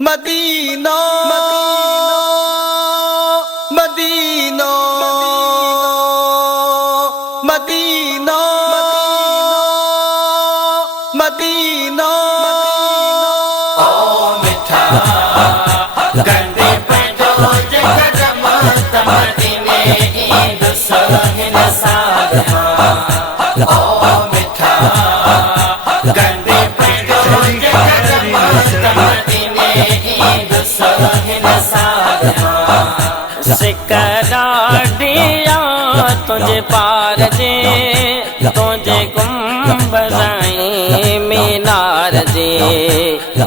Medina Medina Medina Medina ओ मिठा गंदे पैदो जगत मत मदीने ईद सुलह सादमा ओ मिठा गंदे पैदो जगत मत मदीने ईद सुलह सादमा सिकरा दिया तुझे पार जे तुझे गुंबज़ मीनार जे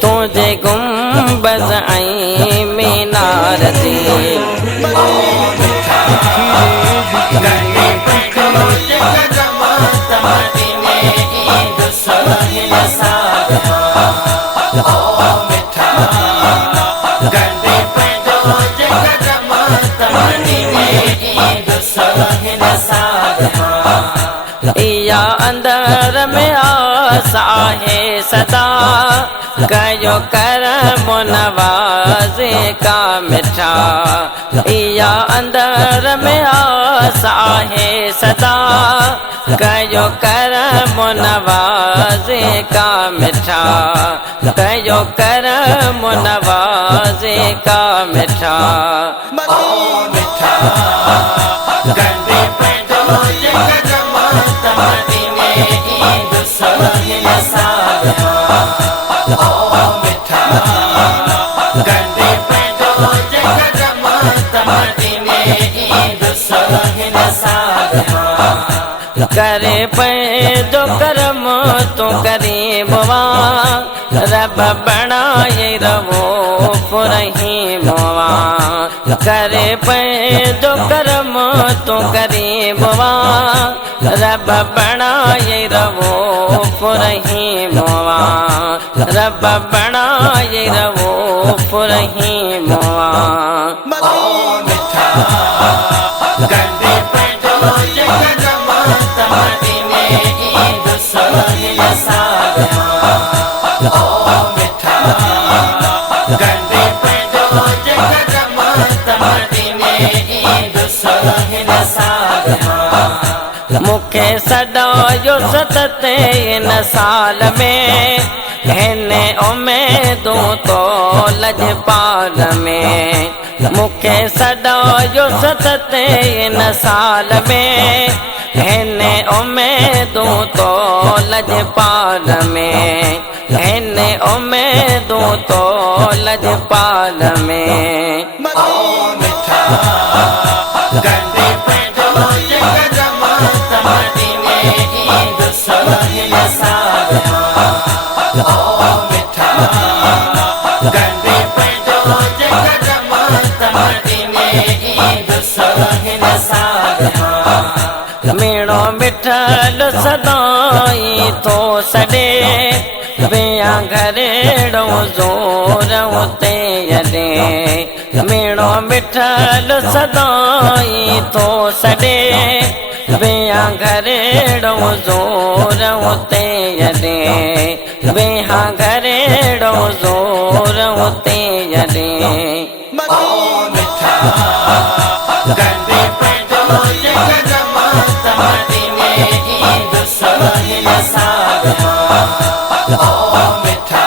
तुझे गुंबज़ मीनार जे या अंदर में आसा है सदा कयो करम नवाज़े का मिठा या अंदर में आसा है सदा कयो करम नवाज़े का मिठा कयो करम नवाज़े का मिठा गंदे पैदो जगत मत मदीने ईद सुलह सादमा ओ मिठा गंदे पैदो जगत मत मदीने ईद सुलह सादमा करे पैदो करम तो करीब रब बनाए रवो पुरहीम करे पैदो करम तो करीब रब बनाए रवो पुरहीम रब बनाए रवो पुरहीम गंदे पैदो जगत मत मदीने ईद सुलह सादमा ओ मिठा गंदे पैदो जगत मत मदीने ईद सुलह सादमा मुखे सदायो सतते इन साल में हिने उम्मीदों तो लजपाल में मुखे सदायो सतते इन साल में हिने उम्मीदों तो लजपाल में हिने उम्मीदों तो लजपाल में गंदे पैदो जगत मत मदीने ईद सुलह सादमा ओ मिठा गंदे पैदो जगत मत मदीने ईद सुलह सादमा मेणो मिठल सदाई तो सडे बिया घरेड़ो जोर उते यदे मेणो मिठल सदाई तो सडे बिया घरेड़ो जोर उते यदे बिया घरेड़ो जोर उते यदे गंदे पैदो जगत मत मदीने ईद सुलह सादमा ओ मिठा